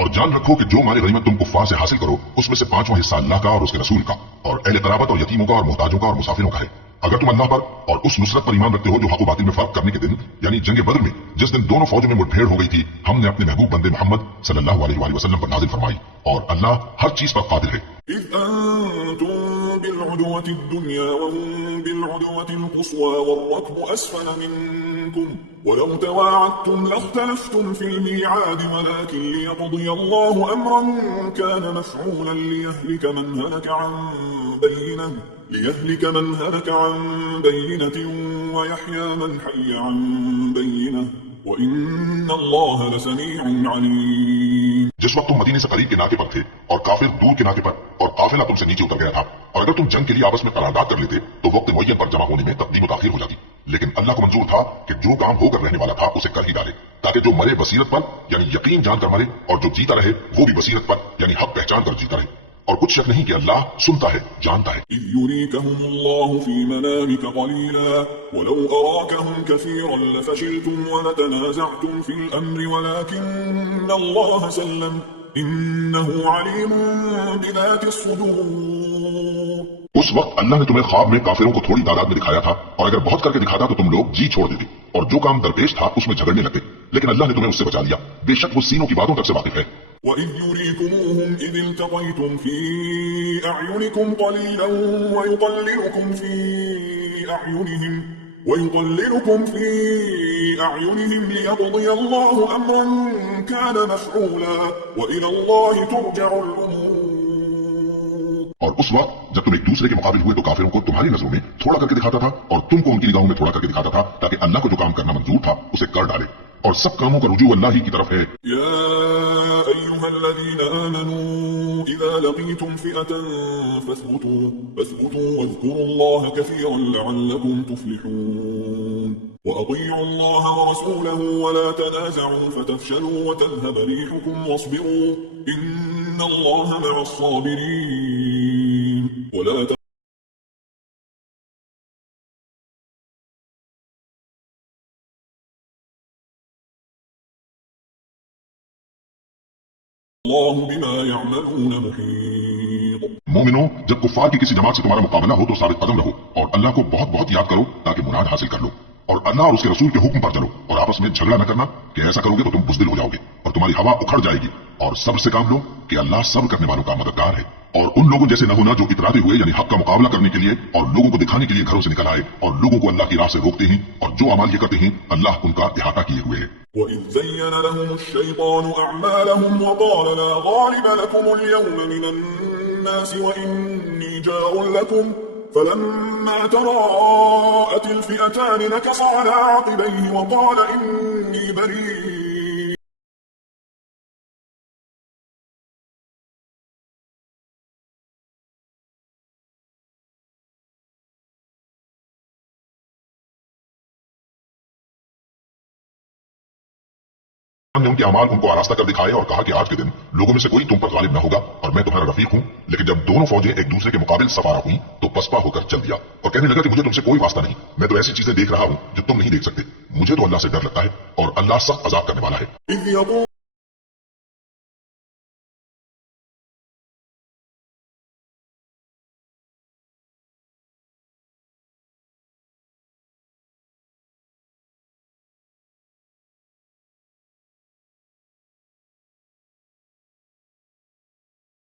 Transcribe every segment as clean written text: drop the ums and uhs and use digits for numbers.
اور جان رکھو کہ جو مال غنیمت تم کفار سے حاصل کرو اس میں سے 5واں حصہ اللہ کا اور اس کے رسول کا اور اہل قرابت اور یتیموں کا اور محتاجوں کا اور مسافروں کا ہے۔ اگر تم اللہ پر اور اس نصرت پر ایمان رکھتے ہو جو حق و باطل میں فرق کرنے کے دن یعنی جنگ بدر میں جس دن دونوں فوجوں میں مٹبھیڑ ہو گئی تھی ہم نے اپنے محبوب بندے محمد صلی اللہ علیہ وآلہ وسلم پر نازل فرمائی اور اللہ ہر چیز پر قادر ہے۔ إذ أنتم بالعدوة الدنيا وهم بالعدوة القصوى والركب أسفل منكم ولو تواعدتم لاختلفتم في الميعاد ولكن ليقضي الله أمرا كان مفعولا ليهلك من هلك عن بينة ويحيى من حي عن بينة وإن الله لسميع عليم۔ جس وقت تم مدینے سے قریب کے ناکے پر تھے اور کافر دور کے ناکے پر اور قافلہ تم سے نیچے اتر گیا تھا اور اگر تم جنگ کے لیے آپس میں قرارداد کر لیتے تو وقت معین پر جمع ہونے میں تقدیم و تاخیر ہو جاتی، لیکن اللہ کو منظور تھا کہ جو کام ہو کر رہنے والا تھا اسے کر ہی ڈالے تاکہ جو مرے بصیرت پر یعنی یقین جان کر مرے اور جو جیتا رہے وہ بھی بصیرت پر یعنی حق پہچان کر جیتا رہے، اور کچھ شک نہیں کہ اللہ سنتا ہے جانتا ہے۔ إذ يريكهم الله في منامك قليلا ولو أراكهم كثيرا لفشلتم ولتنازعتم في الأمر ولكن الله سلم إنه عليم بذات الصدور۔ اس وقت اللہ نے تمہیں خواب میں کافروں کو تھوڑی تعداد میں دکھایا تھا اور اگر بہت کر کے دکھاتا تو تم لوگ جی چھوڑ دیتے اور جو کام درپیش تھا اس میں جھگڑنے لگتے، لیکن اللہ نے تمہیں اس سے بچا لیا، بے شک وہ سینوں کی باتوں تک سے واقف ہے۔ وَإِذْ يُرِيكُمُوهُمْ إِذِ الْتَقَيْتُمْ فِي أَعْيُنِكُمْ قَلِيلًا وَيُقَلِّلُكُمْ فِي أَعْيُنِهِمْ لِيَقْضِيَ اللَّهُ أَمْرًا كَانَ مَفْعُولًا وَإِلَى اللَّهِ تُرْجَعُ الْأُمُورُ۔ اور اس وقت جب تم ایک دوسرے کے مقابل ہوئے تو کافروں کو تمہاری نظروں میں تھوڑا کر کے دکھاتا تھا اور تم کو ان کی نگاہوں میں تھوڑا کر کے دکھاتا تھا تاکہ اللہ کو جو کام کرنا منظور تھا اسے کر ڈالے، اور سب کاموں کا رجوع اللہ ہی کی طرف ہے۔ يا أيها الذين آمنوا إذا لقيتم فئة فاثبتوا واذكروا الله كثيرا لعلكم تفلحون وأطيعوا الله ورسوله ولا تنازعوا فتفشلوا وتذهب ريحكم واصبروا إن الله مع الصابرين ولا اللہ بما يعملون محيط۔ مومنو جب کفار کی کسی جماعت سے تمہارا مقابلہ ہو تو ثابت قدم رہو اور اللہ کو بہت بہت یاد کرو تاکہ مراد حاصل کر لو، اور اللہ اور اس کے رسول کے حکم پر چلو اور آپس میں جھگڑا نہ کرنا کہ ایسا کرو گے تو تم بزدل ہو جاؤ گے اور تمہاری ہوا اکھڑ جائے گی، اور صبر سے کام لو کہ اللہ صبر کرنے والوں کا مددگار ہے۔ اور ان لوگوں جیسے نہ ہونا جو اتراتے ہوئے یعنی حق کا مقابلہ کرنے کے لیے اور لوگوں کو دکھانے کے لیے گھروں سے نکل آئے اور لوگوں کو اللہ کی راہ سے روکتے ہیں، اور جو اعمال یہ کرتے ہیں اللہ ان کا احاطہ کیے ہوئے ہے۔ وَإِذْ زَيَّنَ لَهُمُ الشَّيْطَانُ أَعْمَالَهُمْ وَقَالَ لَا غَالِبَ لَكُمُ الْيَوْمَ مِنَ النَّاسِ وَإِنِّي جَارٌ لَكُمْ فَلَمَّا تَرَاءَتِ الْفِئَتَانِ نَكَصَ عَلَى عَقِبَيْهِ وَقَالَ إِنِّي بَرِيءٌ ہم نے ان کے اعمال ان کو آراستہ کر دکھائے اور کہا کہ آج کے دن لوگوں میں سے کوئی تم پر غالب نہ ہوگا اور میں تمہارا رفیق ہوں، لیکن جب دونوں فوجیں ایک دوسرے کے مقابل سوارا ہوئیں تو پسپا ہو کر چل دیا اور کہنے لگا کہ مجھے تم سے کوئی واسطہ نہیں، میں تو ایسی چیزیں دیکھ رہا ہوں جو تم نہیں دیکھ سکتے، مجھے تو اللہ سے ڈر لگتا ہے اور اللہ سخت عذاب کرنے والا ہے۔ إِذْ يَقُولُ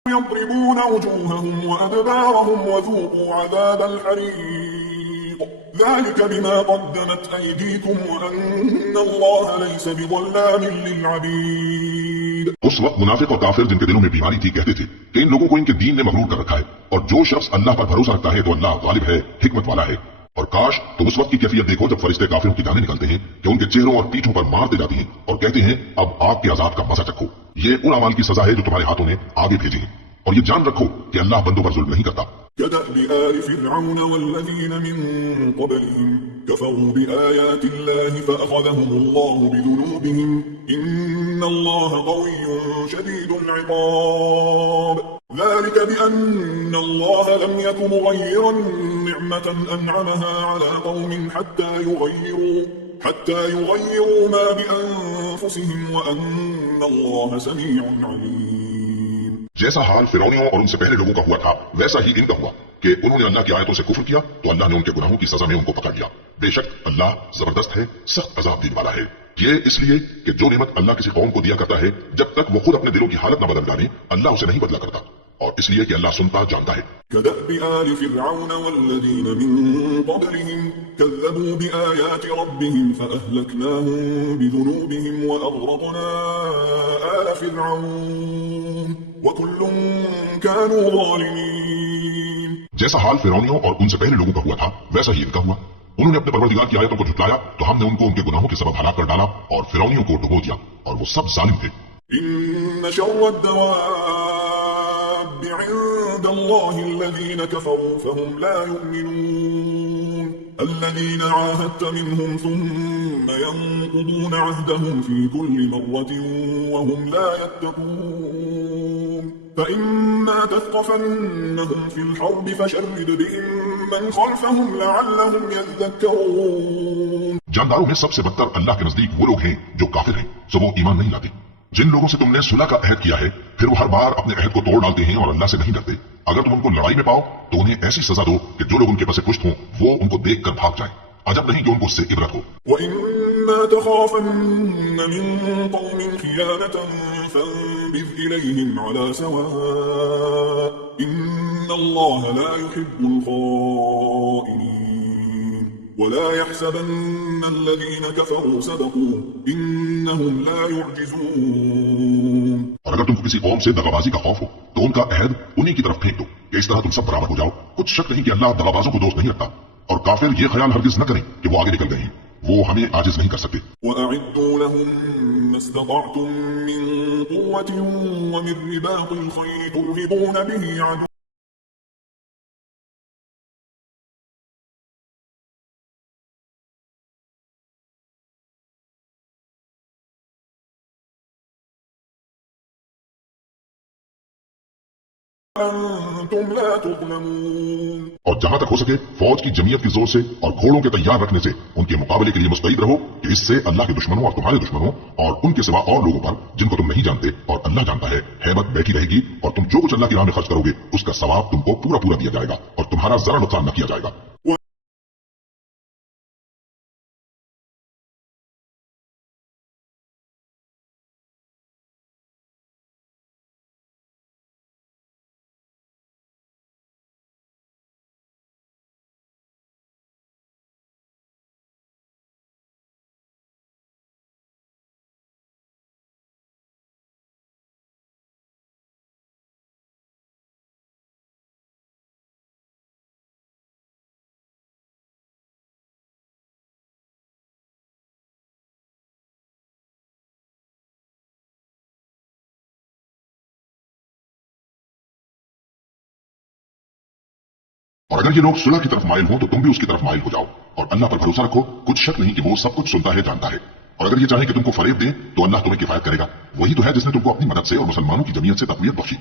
يضربون وجوههم وأدبارهم وذوقوا عذاب الحريق ذلك بما قدمت أيديكم وأن الله ليس بظلام للعبيد۔ اس وقت منافق اور کافر جن کے دلوں میں بیماری تھی کہتے تھے کہ ان لوگوں کو ان کے دین نے مغرور کر رکھا ہے، اور جو شخص اللہ پر بھروسہ رکھتا ہے تو اللہ غالب ہے، حکمت والا ہے۔ اور کاش تم اس وقت کی کیفیت دیکھو جب فرشتے کافروں کی جانیں نکلتے ہیں کہ ان کے چہروں اور پیٹھوں پر مارتے جاتی ہیں اور کہتے ہیں اب آگ کے عذاب کا مزہ چکھو، یہ ان اعمال کی سزا ہے جو تمہارے ہاتھوں نے آگے بھیجی ہیں، اور یہ جان رکھو کہ اللہ بندوں پر ظلم نہیں کرتا۔ كدأب آل فرعون والذين من قبلهم كفروا بآيات الله فأخذهم الله بذنوبهم إن الله قوي شديد العقاب ذلك بأن الله لم يكن مغيرا نعمة أنعمها على قوم حتى حتى يغيروا ما بأنفسهم وأن الله سميع عليم. جیسا حال فرعونیوں اور ان سے پہلے لوگوں کا ہوا تھا ویسا ہی ان کا ہوا کہ انہوں نے اللہ کی آیتوں سے کفر کیا تو اللہ نے ان کے گناہوں کی سزا میں ان کو پکڑ لیا. بے شک اللہ زبردست ہے، سخت عذاب دینے والا ہے. یہ اس لیے کہ جو نعمت اللہ کسی قوم کو دیا کرتا ہے جب تک وہ خود اپنے دلوں کی حالت نہ بدل ڈالے اللہ اسے نہیں بدلا کرتا، اور اس لیے کہ اللہ سنتا جانتا ہے. كدأب آل فرعون والذين من قبلهم كذبوا بآيات ربهم فأهلكناهم بذنوبهم وأغرقنا آل فرعون وكل كانوا ظالمين. جیسا حال فرعونیوں اور ان سے پہلے لوگوں کا ہوا تھا ویسا ہی ان کا ہوا. انہوں نے اپنے پروردگار کی آیتوں کو جھٹلایا تو ہم نے ان کو ان کے گناہوں کے سبب ہلاک کر ڈالا اور فرعونیوں کو ڈبو دیا اور وہ سب ظالم تھے. إن شر الدواب عند الله الذين كفروا فهم لا يؤمنون الذين عاهدت منهم ثم ينقضون عهدهم في كل مرة وهم لا يتقون فإما تثقفنهم في الحرب فشرد بهم من خلفهم لعلهم يذكرون. جانداروں میں سب سے بدتر اللہ کے نزدیک وہ لوگ ہیں جو کافر ہیں، سو وہ ایمان نہیں لاتے. جن لوگوں سے تم نے صلح کا عہد کیا ہے پھر وہ ہر بار اپنے عہد کو توڑ ڈالتے ہیں اور اللہ سے نہیں ڈرتے. اگر تم ان کو لڑائی میں پاؤ تو انہیں ایسی سزا دو کہ جو لوگ ان کے پس پشت ہوں وہ ان کو دیکھ کر بھاگ جائیں. عجب نہیں کہ ان کو اس سے عبرت ہو. وَإِمَّا تَخَافَنَّ مِن قَوْمٍ خِيَانَةً فَانبِذْ إِلَيْهِمْ عَلَى سَوَاءٍ إِنَّ اللَّهَ لَا يُحِبُّ الْخَائِنِينَ وَلَا يَحْسَبَنَّ الَّذِينَ كَفَرُوا سَبَقُوا إِنَّهُمْ لَا يُعْجِزُونَ. اور اگر تم کو کسی قوم سے دغابازی کا خوف ہو تو ان کا عہد انہی کی طرف پھینک دو کہ اس طرح تم سب برابر ہو جاؤ. کچھ شک نہیں کہ اللہ دغابازوں کو دوست نہیں رکھتا. اور کافر یہ خیال ہرگز نہ کریں کہ وہ آگے نکل گئے ہیں، وہ ہمیں عاجز نہیں کر سکتے. وَأَعِدُّوا لَهُم مَّا اسْتَطَعْتُم مِّن قُوَّةٍ وَمِن رِّبَاطِ الْخَيْلِ تُرْهِبُونَ بِهِ عَدُوَّ أَنتُمْ لَا تُظْلَمُونَ. اور جہاں تک ہو سکے فوج کی جمعیت کے زور سے اور گھوڑوں کے تیار رکھنے سے ان کے مقابلے کے لیے مستعد رہو کہ اس سے اللہ کے دشمنوں اور تمہارے دشمنوں اور ان کے سوا اور لوگوں پر جن کو تم نہیں جانتے اور اللہ جانتا ہے ہیبت بیٹھی رہے گی، اور تم جو کچھ اللہ کی راہ میں خرچ کرو گے اس کا ثواب تم کو پورا پورا دیا جائے گا اور تمہارا ذرا نقصان نہ کیا جائے گا. اور اگر یہ لوگ صلح کی طرف مائل ہوں تو تم بھی اس کی طرف مائل ہو جاؤ اور اللہ پر بھروسہ رکھو. کچھ شک نہیں کہ وہ سب کچھ سنتا ہے جانتا ہے. اور اگر یہ چاہیں کہ تم کو فریب دیں تو اللہ تمہیں کفایت کرے گا. وہی تو ہے جس نے تم کو اپنی مدد سے اور مسلمانوں کی جمعیت سے تقویت بخشی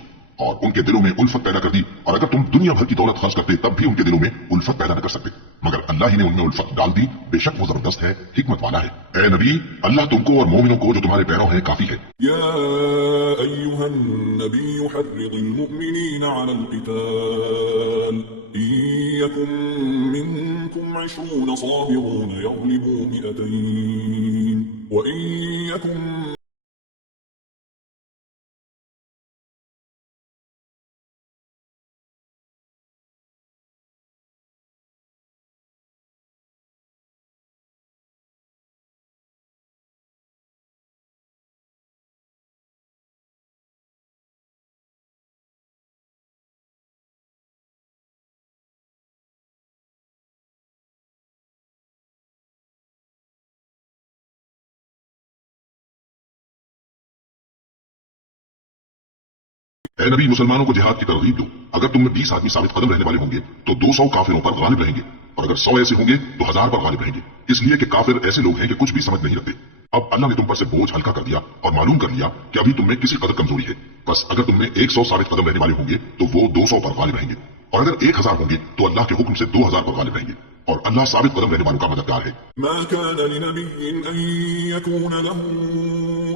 اور ان کے دلوں میں الفت پیدا کر دی. اور اگر تم دنیا بھر کی دولت خرچ کرتے تب بھی ان کے دلوں میں الفت پیدا نہ کر سکتے، مگر اللہ ہی نے ان میں الفت ڈال دی. بے شک وہ زبردست ہے، حکمت والا ہے. اے نبی، اللہ تم کو اور مومنوں کو جو تمہارے پیرو ہیں کافی ہے. يا أيها النبي حرض المؤمنين على القتال إن يكن منكم 20 صابرون يغلبوا 200 وإن يكن اے نبی، مسلمانوں کو جہاد کی ترغیب دو. اگر تم میں 20 آدمی ثابت قدم رہنے والے ہوں گے تو 200 کافروں پر غالب رہیں گے، اور اگر 100 ایسے ہوں گے تو 1000 پر غالب رہیں گے. اس لیے کہ کافر ایسے لوگ ہیں کہ کچھ بھی سمجھ نہیں رکھتے. اب اللہ نے تم پر سے بوجھ ہلکا کر دیا اور معلوم کر لیا کہ ابھی تم میں کسی قدر کمزوری ہے. بس اگر تم میں 100 ثابت قدم رہنے والے ہوں گے تو وہ 200 پر غالب رہیں گے. اور اگر 1000 ہوں گے تو اللہ کے حکم سے 2000 پر غالب رہیں گے، اور اللہ ثابت قدم رہنے والوں کا مددگار ہے۔ ما كان لنبي أن يكون له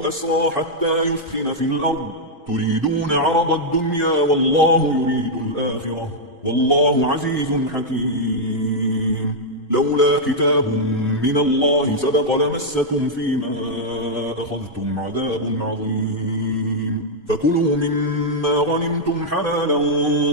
أسرى حتى يثخن في الأرض تريدون عرض الدنيا والله يريد الآخرة والله عزيز حكيم لولا كتاب من الله سبق لمسكم فيما أخذتم عذاب عظيم فكلوا مما غنمتم حلالا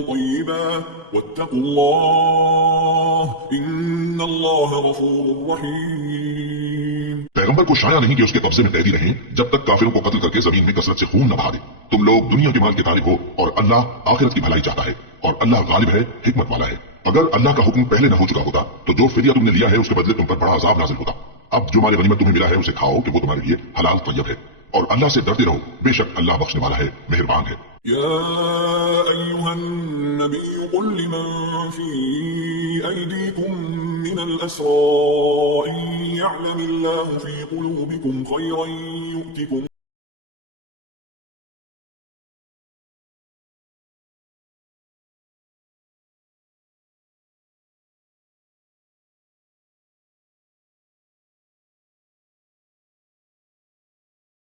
طيبا واتقوا الله إن الله غفور رحيم۔ پیغمبر کو شایع نہیں کہ اس کے قبضے میں قیدی رہیں جب تک کافروں کو قتل کر کے زمین میں کثرت سے خون نہ بہا دے۔ تم لوگ دنیا کے مال کے طالب ہو اور اللہ آخرت کی بھلائی چاہتا ہے، اور اللہ غالب ہے، حکمت والا ہے۔ اگر اللہ کا حکم پہلے نہ ہو چکا ہوتا تو جو فدیہ تم نے لیا ہے اس کے بدلے تم پر بڑا عذاب نازل ہوتا۔ اب جو مال غنیمت تمہیں ملا ہے اسے کھاؤ کہ وہ تمہارے لیے حلال طیب ہے، اور اللہ سے ڈرتے رہو، بے شک اللہ بخشنے والا ہے، مہربان ہے۔ يا أيها النبي قل لمن في أيديكم من الأسرى إن يعلم الله في قلوبكم خيرا يؤتكم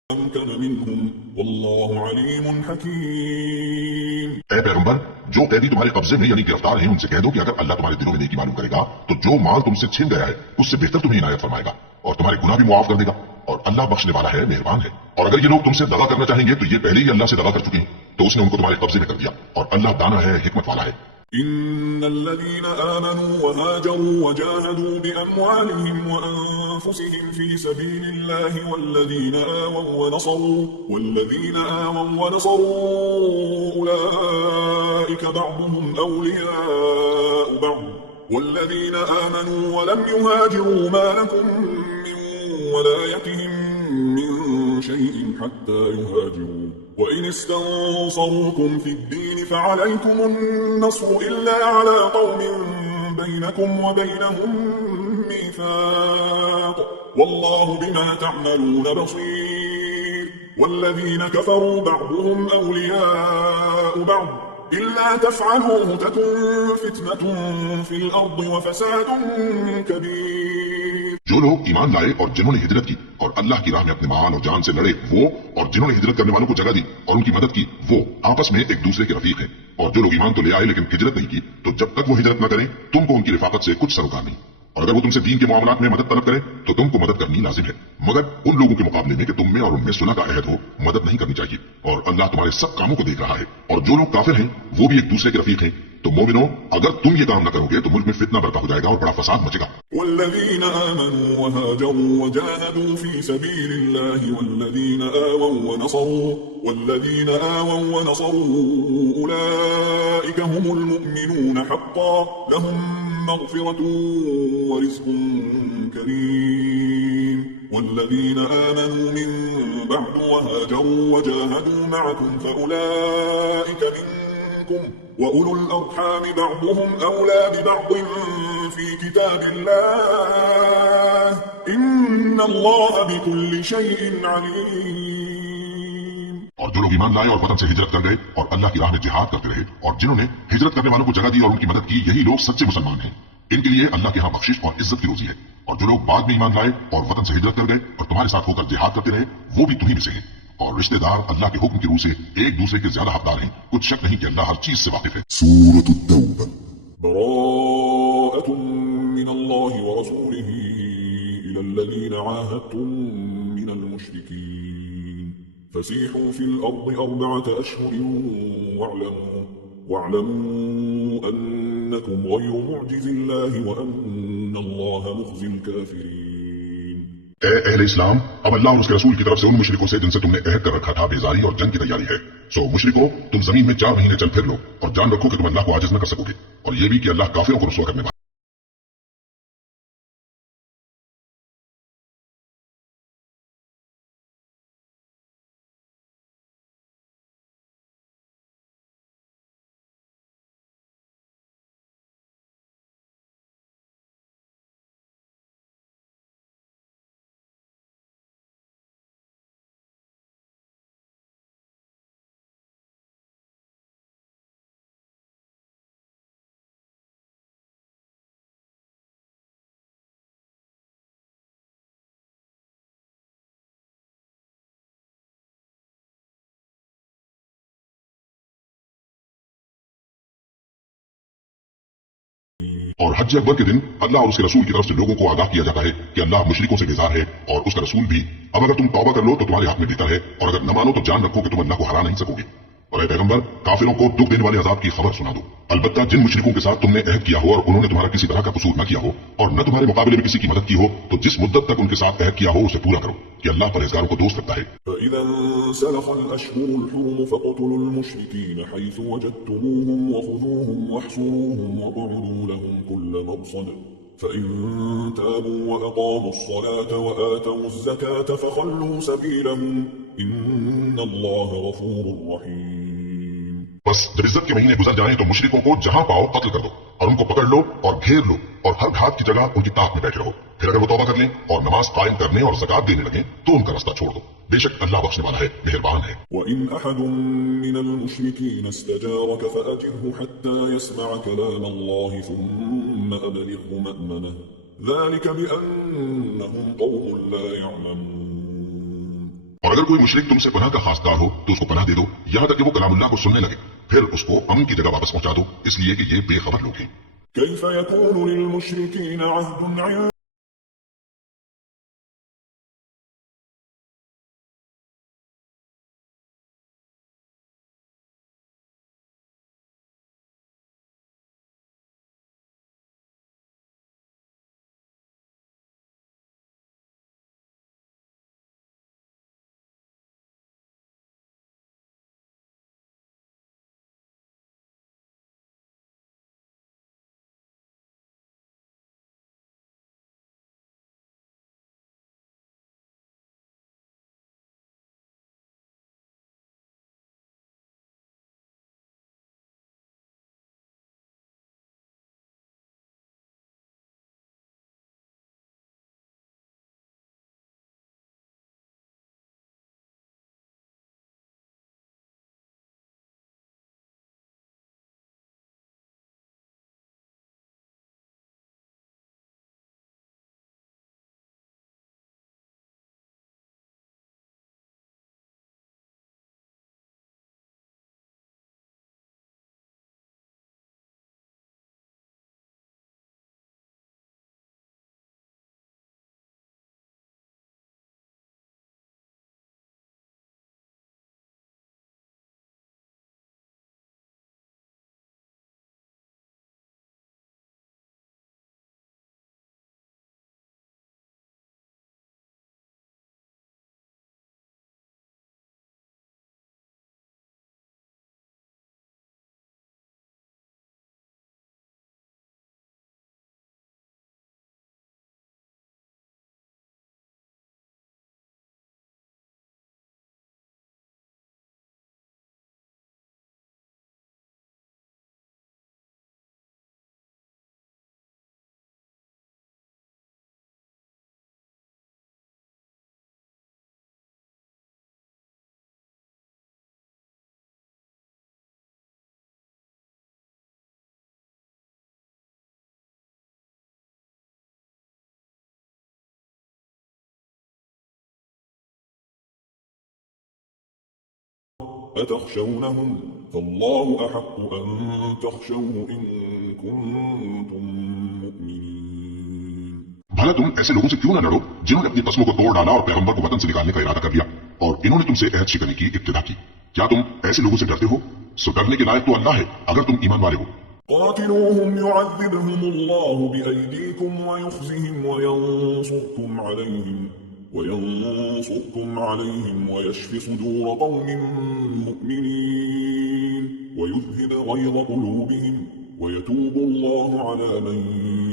أمكن منهم والله عليم حكيم۔ اے پیغمبر، جو قیدی تمہارے قبضے میں یعنی گرفتار ہیں ان سے کہہ دو کہ اگر اللہ تمہارے دلوں میں نیکی معلوم کرے گا تو جو مال تم سے چھن گیا ہے اس سے بہتر تمہیں عنایت فرمائے گا، اور تمہارے گناہ بھی معاف کر دے گا، اور اللہ بخشنے والا ہے، مہربان ہے۔ اور اگر یہ لوگ تم سے دغا کرنا چاہیں گے تو یہ پہلے ہی اللہ سے دغا کر چکے ہیں، تو اس نے ان کو تمہارے قبضے میں کر دیا، اور اللہ دانا ہے، حکمت والا ہے۔ إن الذين آمنوا وهاجروا وجاهدوا بأموالهم وأنفسهم في سبيل الله والذين آووا ونصروا أولئك بعضهم أولياء بعض والذين آمنوا ولم يهاجروا ما لكم من ولايتهم من شيء حتى يهاجروا وإن استنصروكم في الدين فعليكم النصر إلا على قوم بينكم وبينهم ميثاق والله بما تعملون بصير والذين كفروا بعضهم أولياء بعض إلا تفعلوه تكن فتنة في الأرض وفساد كبير۔ جو لوگ ایمان لائے اور جنہوں نے ہجرت کی اور اللہ کی راہ میں اپنے مال اور جان سے لڑے وہ، اور جنہوں نے ہجرت کرنے والوں کو جگہ دی اور ان کی مدد کی وہ آپس میں ایک دوسرے کے رفیق ہیں۔ اور جو لوگ ایمان تو لے آئے لیکن ہجرت نہیں کی تو جب تک وہ ہجرت نہ کریں تم کو ان کی رفاقت سے کچھ سروکار نہیں، اور اگر وہ تم سے دین کے معاملات میں مدد طلب کرے تو تم کو مدد کرنی لازم ہے، مگر ان لوگوں کے مقابلے میں کہ تم میں اور ان میں صلح کا عہد ہو مدد نہیں کرنی چاہیے، اور اللہ تمہارے سب کاموں کو دیکھ رہا ہے۔ اور جو لوگ کافر ہیں وہ بھی ایک دوسرے کے رفیق ہیں، تو مومنوں اگر تم یہ کام نہ کرو گے تو ملک میں فتنہ برپا ہو جائے گا اور بڑا فساد مچے گا۔ والذين آمنوا وهاجروا وجاهدوا في سبيل الله والذين آووا ونصروا أولئك هم المؤمنون حقا لهم مغفرة ورزق كريم والذين آمنوا من بعد وهاجروا وجاهدوا معكم فأولئك منكم وأولو الأرحام بعضهم أولى ببعض في كتاب الله إن الله بكل شيء عليم۔ اور جو لوگ ایمان لائے اور وطن سے ہجرت کر گئے اور اللہ کی راہ میں جہاد کرتے رہے اور جنہوں نے ہجرت کرنے والوں کو جگہ دی اور ان کی مدد کی، یہی لوگ سچے مسلمان ہیں، ان کے لیے اللہ کے ہاں بخشش اور عزت کی روزی ہے۔ اور جو لوگ بعد میں ایمان لائے اور وطن سے ہجرت کر گئے اور تمہارے ساتھ ہو کر جہاد کرتے رہے وہ بھی تمہیں میں سے ہیں، اور رشتہ دار اللہ کے حکم کی روح سے ایک دوسرے کے زیادہ حقدار ہیں، کچھ شک نہیں کہ اللہ ہر چیز سے واقف ہے۔ سورة التوبة۔ براءة من الله ورسوله إلى الذين عاهدتم من المشركين فسيحوا في الأرض 4 أشهر واعلموا أنكم غير معجز الله وأن الله مخزي الكافرين۔ اے اہل اسلام، اب اللہ اور اس کے رسول کی طرف سے ان مشرکوں سے جن سے تم نے عہد کر رکھا تھا بیزاری اور جنگ کی تیاری ہے، سو مشرکوں تم زمین میں 4 مہینے چل پھر لو اور جان رکھو کہ تم اللہ کو عاجز نہ کر سکو گے، اور یہ بھی کہ اللہ کافروں کو رسوا کرنے والا اور حج اکبر کے دن اللہ اور اس کے رسول کی طرف سے لوگوں کو آگاہ کیا جاتا ہے کہ اللہ مشرکوں سے بیزار ہے اور اس کا رسول بھی. اب اگر تم توبہ کر لو تو تمہارے حق میں بہتر ہے، اور اگر نہ مانو تو جان رکھو کہ تم اللہ کو ہرا نہیں سکو گے. اور اے پیغمبر، کافروں کو دکھ دینے والے عذاب کی خبر سنا دو. البتہ جن مشرکوں کے ساتھ تم نے عہد کیا ہو اور انہوں نے تمہارا کسی طرح کا قصور نہ کیا ہو اور نہ تمہارے مقابلے میں کسی کی مدد کی ہو، تو جس مدت تک ان کے ساتھ عہد کیا ہو اسے پورا کرو کہ اللہ پرہیزگاروں کو دوست رکھتا ہے. فإذا انسلخ الأشهر الحرم فاقتلوا المشركين حيث وجدتموهم وخذوهم واحصروهم واقعدوا لهم كل مرصد فإن تابوا وأقاموا الصلاة وآتوا الزكاة فخلوا سبيلهم إن الله غفور رحيم. بس جب عزت کے مہینے گزر جائیں تو مشرکوں کو جہاں پاؤ قتل کر دو اور ان کو پکڑ لو اور گھیر لو اور ہر گھاٹ کی جگہ ان کی طاق میں بیٹھے رہو. پھر اگر وہ توبہ کر لیں اور نماز قائم کرنے اور زکات دینے لگیں تو ان کا رستہ چھوڑ دو. بے شک اللہ بخشنے والا ہے، مہربان ہے. وإن أحد من المشركين استجارك فأجره حتى يسمع كلام الله ثم أبلغه مأمنه ذلك بأنهم قوم لا يعلمون. اور اگر کوئی مشرک تم سے پناہ کا خواستگار ہو تو اس کو پناہ دے دو یہاں تک کہ وہ کلام اللہ کو سننے لگے، پھر اس کو امن کی جگہ واپس پہنچا دو، اس لیے کہ یہ بے خبر لوگ ہیں. كيف يكون للمشركين عهد عند أتخشونهم فالله أحق أن تخشوه إن كنتم مؤمنين. بھلا تم ایسے لوگوں سے کیوں نہ لڑو جنہوں نے اپنی قسموں کو توڑ ڈالا اور پیغمبر کو وطن سے نکالنے کا ارادہ کر لیا اور انہوں نے تم سے عہد شکنی کی ابتدا کی. کیا تم ایسے لوگوں سے ڈرتے ہو؟ سو ڈرنے کے لائق تو اللہ ہے اگر تم ایمان والے ہو. قاتلوهم يعذبهم الله بأيديكم ويخزهم وينصركم عليهم ويشف صدور قوم مؤمنين ويذهب غيظ قلوبهم ويتوب الله على من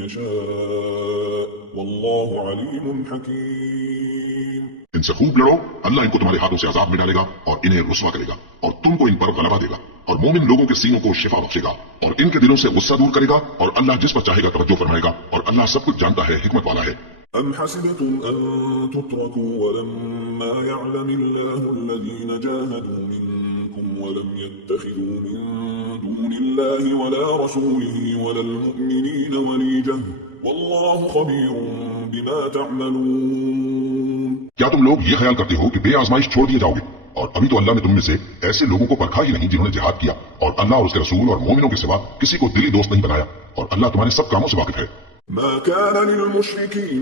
يشاء والله عليم حكيم. ان سے خوب لڑو، اللہ ان کو تمہارے ہاتھوں سے عذاب میں ڈالے گا اور انہیں رسوا کرے گا اور تم کو ان پر غلبہ دے گا اور مومن لوگوں کے سینوں کو شفا بخشے گا اور ان کے دلوں سے غصہ دور کرے گا اور اللہ جس پر چاہے گا توجہ فرمائے گا اور اللہ سب کچھ جانتا ہے، حکمت والا ہے. أم حسبتم أن تتركوا ولما يعلم الله الذين جاهدوا منكم ولم يتخذوا من دون الله ولا رسوله ولا المؤمنين وليجة والله خبير بما تعملون. کیا تم لوگ یہ خیال کرتے ہو کہ بے آزمائش چھوڑ دیے جاؤ گے اور ابھی تو اللہ نے تم میں سے ایسے لوگوں کو پرکھا ہی نہیں جنہوں نے جہاد کیا، اور اللہ اور اس کے رسول اور مومنوں کے سوا کسی کو دلی دوست نہیں بنایا، اور اللہ تمہارے سب کاموں سے واقف ہے۔ ما كان للمشركين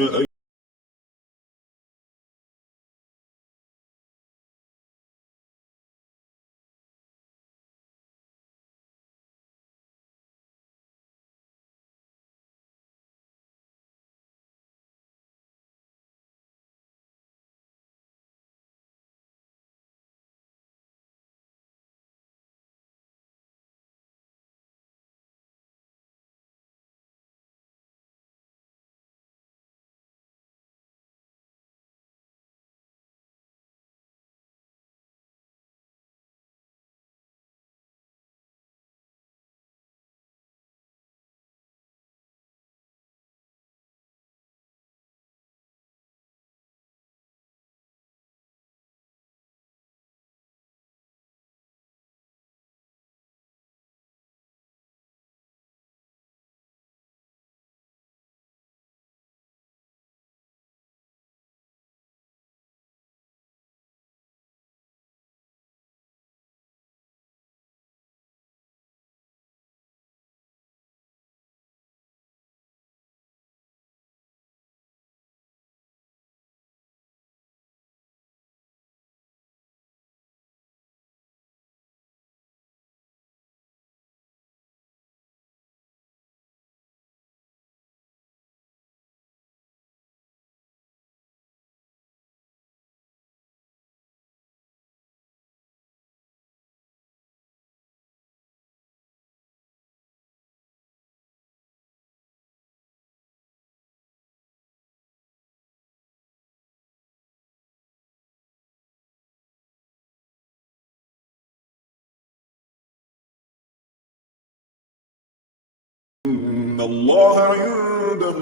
أن الله عنده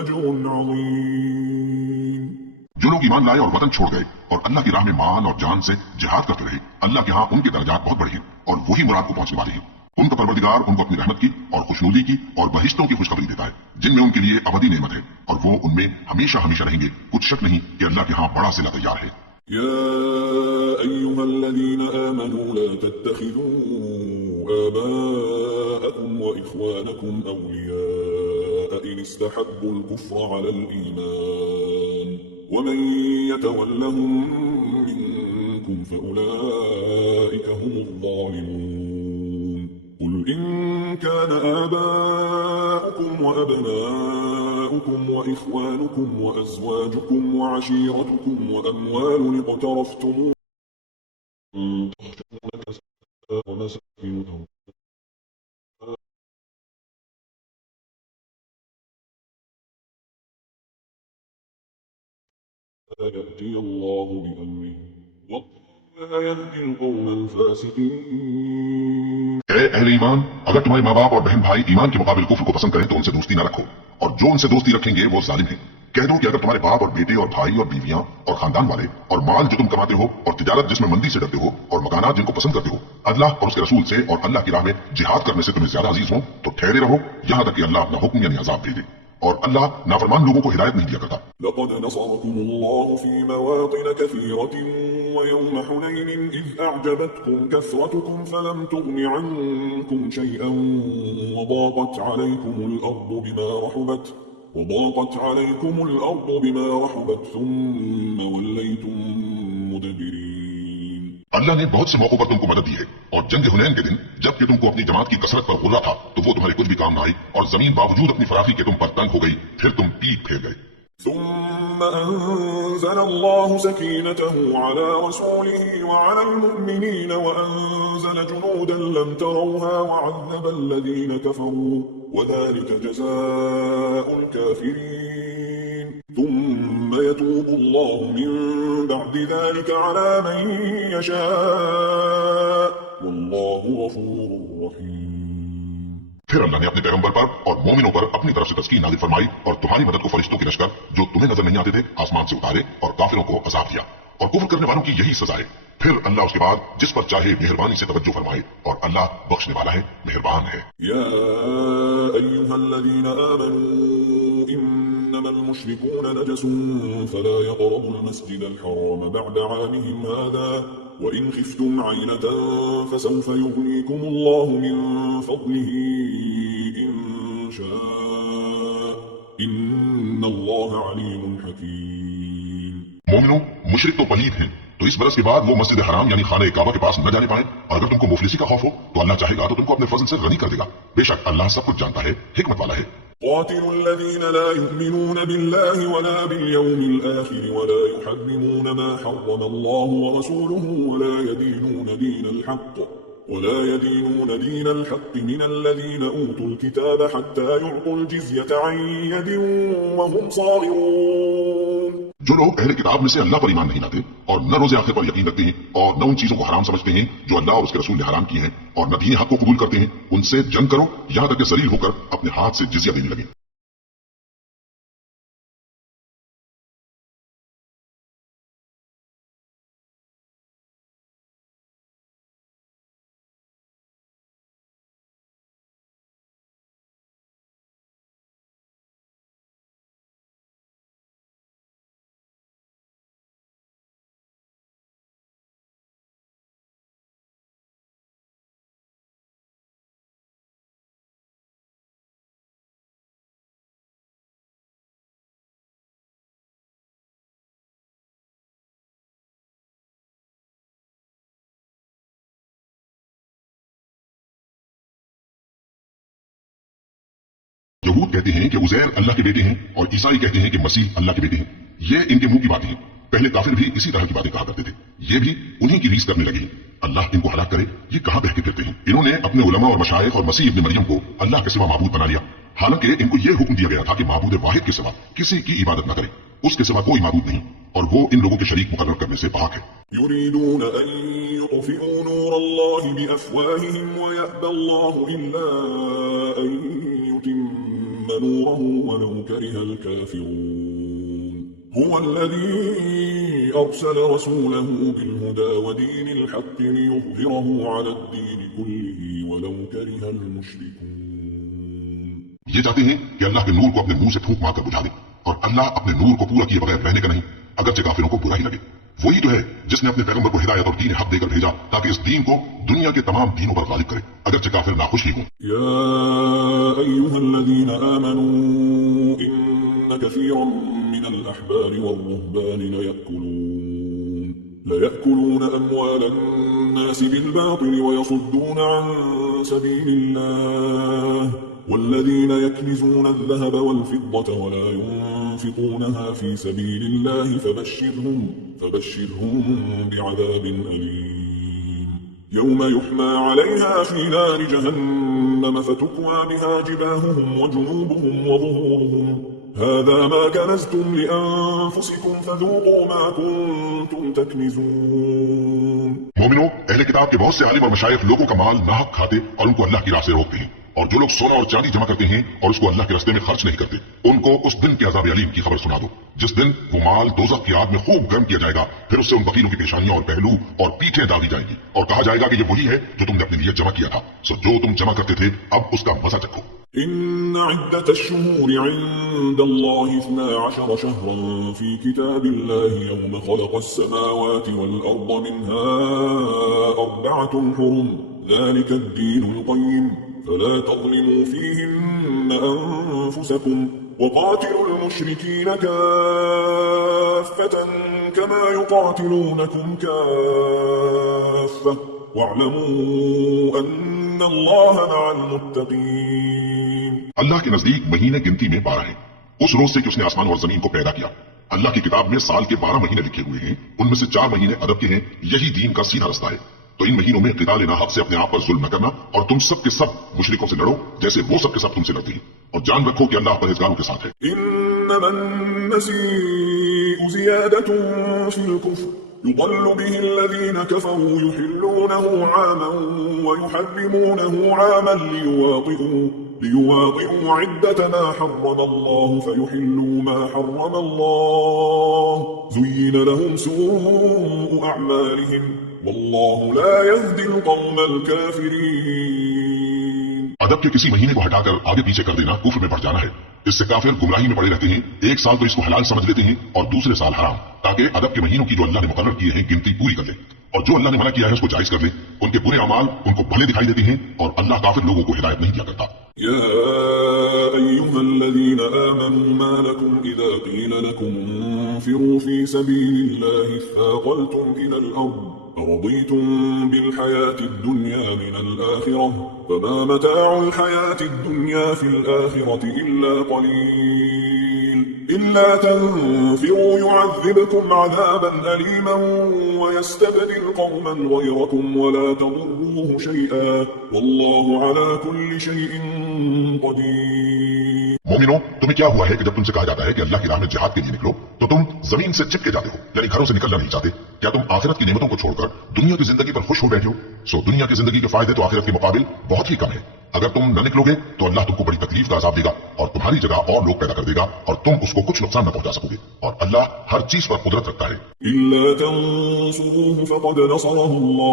أجر عظيم۔ جو لوگ ایمان لائے اور وطن چھوڑ گئے اور اللہ کی راہ میں مال اور جان سے جہاد کرتے رہے، اللہ کے ہاں ان کے درجات بہت بڑے ہیں اور وہی مراد کو پہنچنے والے ہیں۔ ان کا پروردگار ان کو اپنی رحمت کی اور خوشنودی کی اور بہشتوں کی خوشخبری دیتا ہے جن میں ان کے لیے ابدی نعمت ہے، اور وہ ان میں ہمیشہ ہمیشہ رہیں گے۔ کچھ شک نہیں کہ اللہ کے ہاں بڑا صلہ تیار ہے۔ يا أيها الذين آمنوا لا تتخذوا آباءكم وإخوانكم أولياء إن استحبوا الكفر على الإيمان ومن يتولهم منكم فأولئك هم الظالمون۔ قل إن كان آباؤكم وأبناؤكم وإخوانكم وأزواجكم وعشيرتكم وأموال اقترفتموها تخشون كسادها ومساكن يأتي الله بأمره والله لا يهدي القوم الفاسقين۔ اے اہل ایمان، اگر تمہارے ماں باپ اور بہن بھائی ایمان کے مقابل کفر کو پسند کریں تو ان سے دوستی نہ رکھو، اور جو ان سے دوستی رکھیں گے وہ ظالم ہیں۔ کہہ دو کہ اگر تمہارے باپ اور بیٹے اور بھائی اور بیویاں اور خاندان والے اور مال جو تم کماتے ہو اور تجارت جس میں مندی سے ڈرتے ہو اور مکانات جن کو پسند کرتے ہو اللہ اور اس کے رسول سے اور اللہ کی راہ میں جہاد کرنے سے تمہیں زیادہ عزیز ہوں تو ٹھہرے رہو یہاں تک کہ اللہ اپنا حکم یعنی عذاب بھیجے، اور اللہ نافرمان لوگوں کو ہدایت نہیں دیا کرتا۔ لقد نصركم الله في مواطن كثيرة ويوم حنين إذ أعجبتكم كثرتكم فلم تغن عنكم شيئا وضاقت عليكم الأرض بما رحبت ثم وليتم مدبرين۔ اللہ نے بہت سے موقعوں پر تم کو مدد دی ہے، اور جنگ حنین کے دن جب کہ تم کو اپنی جماعت کی کثرت پر غرہ تھا تو وہ تمہارے کچھ بھی کام نہ آئی، اور زمین باوجود اپنی فراخی کے تم پر تنگ ہو گئی، پھر تم پیٹ پھیر گئے۔ ثم أنزل الله سكينته على رسوله وعلى المؤمنين وأنزل جنودا لم تروها وعذب الذين كفروا وذلك جزاء الكافرين ثم يتوب الله من بعد ذلك على من يشاء والله غفور رحيم۔ پھر اللہ نے اپنے پیغمبر پر اور مومنوں پر اپنی طرف سے تسکین نازل فرمائی اور تمہاری مدد کو فرشتوں کے لشکر جو تمہیں نظر نہیں آتے تھے آسمان سے اتارے اور کافروں کو عذاب دیا، اور کفر کرنے والوں کی یہی سزا ہے۔ پھر اللہ اس کے بعد جس پر چاہے مہربانی سے توجہ فرمائے، اور اللہ بخشنے والا ہے، مہربان ہے۔ يا أيها الذين آمنوا إن إنما المشركون نجس فلا يقربوا المسجد الحرام بعد عامهم هذا وإن خفتم عيلة فسوف يغنيكم الله من فضله إن شاء إن الله عليم حكيم. مومنو مشرک تو پلید ہیں تو اس برس کے بعد وہ مسجد حرام یعنی خانہ کعبہ کے پاس نہ جانے پائیں، اور اگر تم کو مفلسی کا خوف ہو تو اللہ چاہے گا تو تم کو اپنے فضل سے غنی کر دے گا، بے شک اللہ سب کچھ جانتا ہے، حکمت والا ہے. قاتلوا الذين لا يؤمنون بالله ولا باليوم الآخر ولا يحرمون ما حرم الله ورسوله ولا يدينون دين الحق من الذين أوتوا الكتاب حتى يعطوا الجزية عن يد وهم صاغرون. جو لوگ اہل کتاب میں سے اللہ پر ایمان نہیں لاتے اور نہ روز آخر پر یقین رکھتے ہیں اور نہ ان چیزوں کو حرام سمجھتے ہیں جو اللہ اور اس کے رسول نے حرام کی ہیں اور نہ دین حق کو قبول کرتے ہیں، ان سے جنگ کرو یہاں تک کہ ذلیل ہو کر اپنے ہاتھ سے جزیہ دینے لگیں. یہود کہتے ہیں کہ عزیر اللہ کے بیٹے ہیں اور عیسائی کہتے ہیں کہ مسیح اللہ کے بیٹے ہیں. یہ ان کے منہ کی باتیں ہیں. پہلے کافر بھی اسی طرح کی باتیں کہا کرتے تھے، یہ بھی انہی کی ریس کرنے لگے ہیں. اللہ ان کو ہلاک کرے، یہ کہاں بہکے پھرتے ہیں. انہوں نے اپنے علماء اور مشائخ اور مسیح ابن مریم کو اللہ کے سوا معبود بنا لیا، حالانکہ ان کو یہ حکم دیا گیا تھا کہ معبود واحد کے سوا کسی کی عبادت نہ کرے، اس کے سوا کوئی معبود نہیں، اور وہ ان لوگوں کے شریک مقرر کرنے سے پاک ہے. يريدون أن يطفئوا نور الله بأفواههم ويأبى الله إلا أن يتم نوره ولو كره الكافرون. هو الذي أرسل رسوله بالهدى ودين الحق ليظهره على الدين كله ولو كره المشركون. یہ چاہتے ہیں کہ اللہ کے نور کو اپنے منہ سے پھونک مار کر بجھا دے، اور اللہ اپنے نور کو پورا کیے بغیر رہنے کا نہیں، اگرچہ کافروں کو برا ہی لگے. وہی تو ہے جس نے اپنے پیغمبر کو ہدایت اور دین حق دے کر بھیجا تاکہ اس دین کو دنیا کے تمام دینوں پر غالب کرے، اگرچہ کافر ناخوش ہی ہوں. يا أيها الذين آمنوا إن كثيرا من الأحبار والرهبان ليأكلون أموال الناس بالباطل ويصدون عن سبيل الله والذين يكنزون الذهب والفضة ولا ينفقونها في سبيل الله فبشرهم بعذاب أليم. يوم يحمى عليها في نار جهنم فتكوى بها جباههم وجنوبهم وظهورهم هذا ما كنزتم لأنفسكم فذوقوا ما كنتم تكنزون. مومنو، اہل کتاب کے بہت سے عالم اور مشائخ لوگوں کا مال ناحق کھاتے اور ان کو اللہ کی راہ سے روکتے ہیں، اور جو لوگ سونا اور چاندی جمع کرتے ہیں اور اس کو اللہ کے راستے میں خرچ نہیں کرتے، ان کو اس دن کے عذاب علیم کی خبر سنا دو، جس دن وہ مال دوزخ کی آگ میں خوب گرم کیا جائے گا، پھر اس سے ان بخیلوں کی پیشانیاں اور پہلو اور پیٹھیں داغی جائیں گی، اور کہا جائے گا کہ یہ وہی ہے جو تم نے اپنے لیے جمع کیا تھا، سو جو تم جمع کرتے تھے اب اس کا مزہ چکھو. إن عدة الشهور عند الله 12 شهرا في كتاب الله يوم خلق السماوات والأرض منها 4 حرم ذلك الدين القيم فلا تظلموا فيهن أنفسكم وقاتلوا المشركين كافة كما يقاتلونكم كافة واعلموا أن الله مع المتقين. اللہ کے نزدیک مہینے گنتی میں 12 ہیں، اس روز سے کہ اس نے آسمان اور زمین کو پیدا کیا. اللہ کی کتاب میں سال کے 12 مہینے لکھے ہوئے ہیں، ان میں سے 4 مہینے ادب کے ہیں، یہی دین کا سیدھا رستہ ہے. تو ان مہینوں میں قتال ناحق سے اپنے آپ پر ظلم نہ کرنا، اور تم سب کے سب مشرکوں سے لڑو جیسے وہ سب کے سب تم سے لڑتے ہیں، اور جان رکھو کہ اللہ پرہیزگاروں کے ساتھ ہے. إنما النسيء زيادة في الكفر يضل به الذين كفروا يحلونه عاما ويحرمونه عاما ليواطئوا عدة ما حرم الله فيحلوا ما حرم الله زين لهم سوء أعمالهم والله لا يهدي القوم الكافرين. ادب کے کسی مہینے کو ہٹا کر آگے پیچھے کر دینا کفر میں پڑ جانا ہے. اس سے کافر گمراہی میں پڑے رہتے ہیں، ایک سال تو اس کو حلال سمجھ لیتے ہیں اور دوسرے سال حرام، تاکہ ادب کے مہینوں کی جو اللہ نے مقرر کیے ہیں گنتی پوری کر لیں، اور جو اللہ نے منع کیا ہے اس کو جائز کر لیں۔ ان کے برے اعمال ان کو بھلے دکھائی دیتے ہیں اور اللہ کافر لوگوں کو ہدایت نہیں دیا کرتا۔ يا أيها الذين آمنوا ما لكم إذا قيل لكم انفروا في سبيل الله اثاقلتم إلى الأرض أرضيتم بالحياة الدنيا من الآخرة فما متاع الحياة الدنيا في الآخرة إلا قليل إلا تنفروا يعذبكم عذابا أليما ويستبدل قوما غيركم ولا تضروه شيئا والله على كل شيء قدير۔ مومنوں، تمہیں کیا ہوا ہے کہ جب تم سے کہا جاتا ہے کہ اللہ کی راہ میں جہاد کے لیے نکلو تو تم زمین سے چپکے جاتے ہو، یعنی گھروں سے نکلنا نہیں چاہتے؟ کیا تم آخرت کی نعمتوں کو چھوڑ کر دنیا کی زندگی پر خوش ہو بیٹھے ہو؟ دنیا کی زندگی کے فائدے تو آخرت کے مقابل بہت ہی کم ہیں۔ اگر تم نہ نکلو گے تو اللہ تم کو بڑی تکلیف کا عذاب دے گا اور تمہاری جگہ اور لوگ پیدا کر دے گا اور تم اس کو کچھ نقصان نہ پہنچا سکو گے، اور اللہ ہر چیز پر قدرت رکھتا ہے۔ إلا تنصروه فقد نصره الله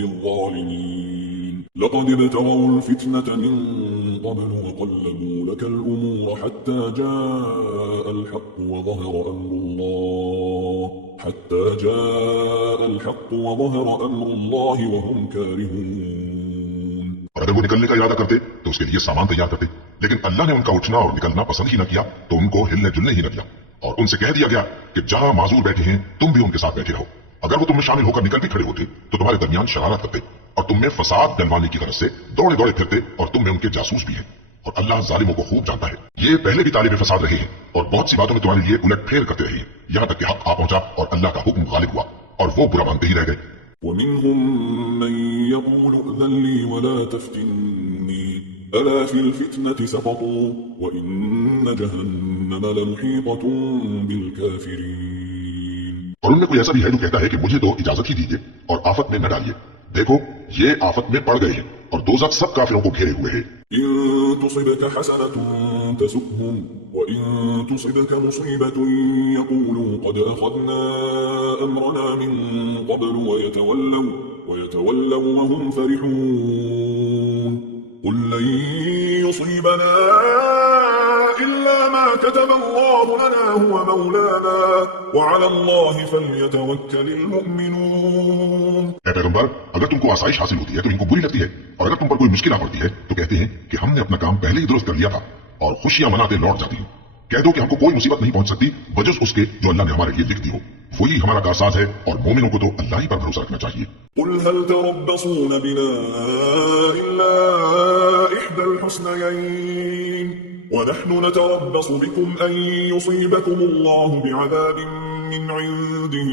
بالظالمين لقد ابتغوا الفتنة من قبل وقلبوا لك الأمور حتى جاء الحق وظهر أمر الله وهم كارهون۔ اور اگر وہ نکلنے کا ارادہ کرتے تو اس کے لیے سامان تیار کرتے، لیکن اللہ نے ان کا اٹھنا اور نکلنا پسند ہی نہ کیا تو ان کو ہلنے جلنے ہی نہ دیا، اور ان سے کہہ دیا گیا کہ جہاں معذور بیٹھے ہیں تم بھی ان کے ساتھ بیٹھے رہو۔ اگر وہ تم میں شامل ہو کر نکل بھی کھڑے ہوتے تو تمہارے درمیان شرارت کرتے اور تم میں فساد ڈلوانے کی غرض سے دوڑے دوڑے پھرتے، اور تم میں ان کے جاسوس بھی ہیں، اور اللہ ظالموں کو خوب جانتا ہے۔ یہ پہلے بھی طالب فساد رہے ہیں اور بہت سی باتوں میں تمہارے لیے الٹ پھیر کرتے رہے ہیں، یہاں تک کہ حق آ پہنچا اور اللہ کا حکم غالب ہوا اور وہ برا مانتے ہی رہ گئے۔ ومنهم من يقول ائذن لي ولا تفتني ألا في الفتنة سقطوا وإن جهنم لمحيطة بالكافرين. اور ان میں کوئی ایسا بھی ہے جو کہتا ہے کہ مجھے تو اجازت ہی دیجیے اور آفت میں نہ ڈالیے، دیکھو یہ آفت میں پڑ گئے ہیں اور دوزخ سب کافروں کو گھیرے ہوئے ہے۔ إن تصبك حسنة تسؤهم وإن تصبك مصيبة يقولوا قد أخذنا أمرنا من قبل ويتولوا وهم فرحون. قل لن يصيبنا إلا ما كتب الله لنا هو مولانا وعلى الله فليتوكل المؤمنون. اے پیغمبر، اگر تم کو آسائش حاصل ہوتی ہے تو ان کو بری لگتی ہے، اور اگر تم پر کوئی مشکل آ پڑتی ہے تو کہتے ہیں کہ ہم نے اپنا کام پہلے ہی درست کر لیا تھا، اور خوشیاں مناتے لوٹ جاتی ہیں۔ کہہ دو کہ ہم کو کوئی مصیبت نہیں پہنچ سکتی بجز اس کے جو اللہ نے ہمارے لیے لکھ دی ہو، وہی ہمارا کارساز ہے، اور مومنوں کو تو اللہ ہی پر بھروسہ رکھنا چاہیے۔ قل هل تربصون بنا إلا إحدى الحسنيين ونحن نتربص بكم أن يصيبكم الله بعذاب من عنده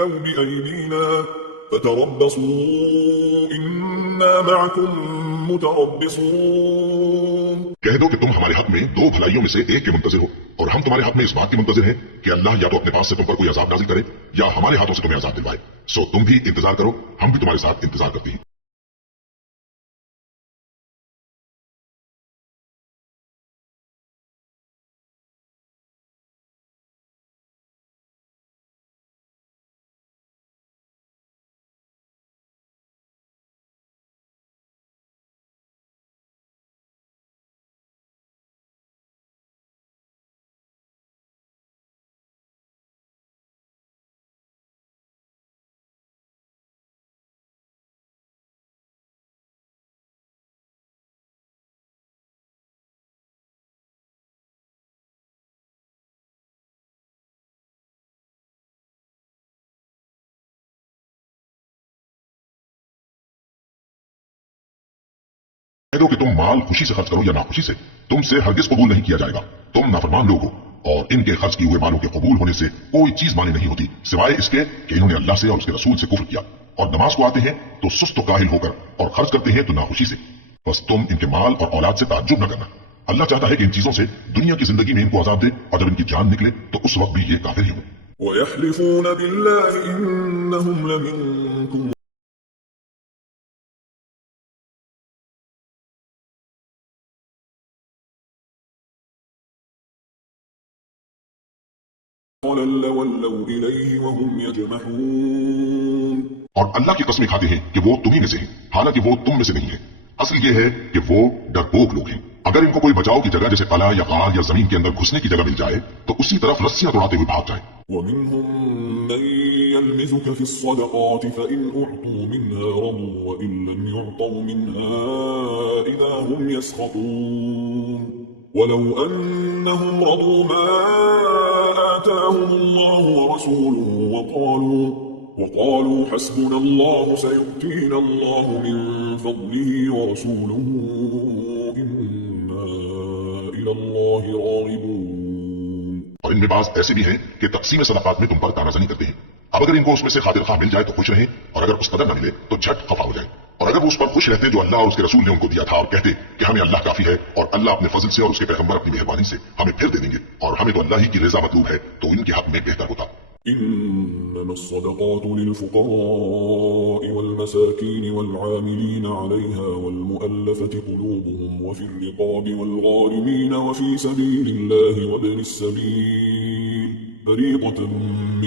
أو بأيدينا فتربصوا إنا معكم متربصون. کہہ دو کہ تم ہمارے حق میں دو بھلائیوں میں سے ایک کے منتظر ہو، اور ہم تمہارے حق میں اس بات کے منتظر ہیں کہ اللہ یا تو اپنے پاس سے تم پر کوئی عذاب نازل کرے یا ہمارے ہاتھوں سے تمہیں عذاب دلوائے، سو تم بھی انتظار کرو، ہم بھی تمہارے ساتھ انتظار کرتے ہیں۔ کہہ دو کہ تم مال خوشی سے خرچ کرو یا ناخوشی سے، تم سے ہرگز قبول نہیں کیا جائے گا، تم نافرمان لوگ ہو، اور ان کے خرچ کیے ہوئے مالوں کے قبول ہونے سے کوئی چیز مانی نہیں ہوتی سوائے اس کے کہ انہوں نے اللہ سے اور اس کے رسول سے کفر کیا، اور نماز کو آتے ہیں تو سست و کاہل ہو کر، اور خرچ کرتے ہیں تو ناخوشی سے۔ بس تم ان کے مال اور اولاد سے تعجب نہ کرنا، اللہ چاہتا ہے کہ ان چیزوں سے دنیا کی زندگی میں ان کو عذاب دے، اور جب ان کی جان نکلے تو اس وقت بھی یہ کافر ہی ہوں۔ ويحلفون بالله إنهم لمنكم ولوا إليه وهم يجمحون. اور اللہ کی قسمیں کھاتے ہیں کہ وہ تمہیں میں سے ہیں، حالانکہ وہ تم میں سے نہیں ہے۔ اصل یہ ہے کہ وہ ڈرپوک لوگ ہیں، اگر ان کو کوئی بچاؤ کی جگہ جیسے قلعہ یا غار یا زمین کے اندر گھسنے کی جگہ مل جائے تو اسی طرف رسیاں توڑاتے ہوئے بھاگ جائیں۔ ومنهم من يلمزك في الصدقات فإن أعطوا منها رضوا وإن لم يعطوا منها إذا هم يسخطون. ولو أنهم رضوا ما آتاهم الله ورسوله وقالوا حسبنا الله سيؤتينا الله من فضله ورسوله إنا إلى الله راغبون. اور ان میں بعض ایسے بھی ہیں کہ تقسیم صدقات میں تم پر تانا زنی کرتے ہیں، اب اگر ان کو اس میں سے خاطر خواہ مل جائے تو خوش رہیں، اور اگر اس قدر نہ ملے تو جھٹ خفا ہو جائیں، اور اگر وہ اس پر خوش رہتے جو اللہ اور اس کے رسول نے ان کو دیا تھا اور کہتے کہ ہمیں اللہ کافی ہے اور اللہ اپنے فضل سے اور اس کے پیغمبر اپنی مہربانی سے ہمیں پھر دے دیں گے اور ہمیں تو اللہ ہی کی رضا مطلوب ہے، تو ان کے حق میں بہتر ہوتا۔ إنما الصدقات للفقراء والمساكين والعاملين عليها والمؤلفة قلوبهم وفي الرقاب والغارمين وفي سبيل الله وابن السبيل فريضة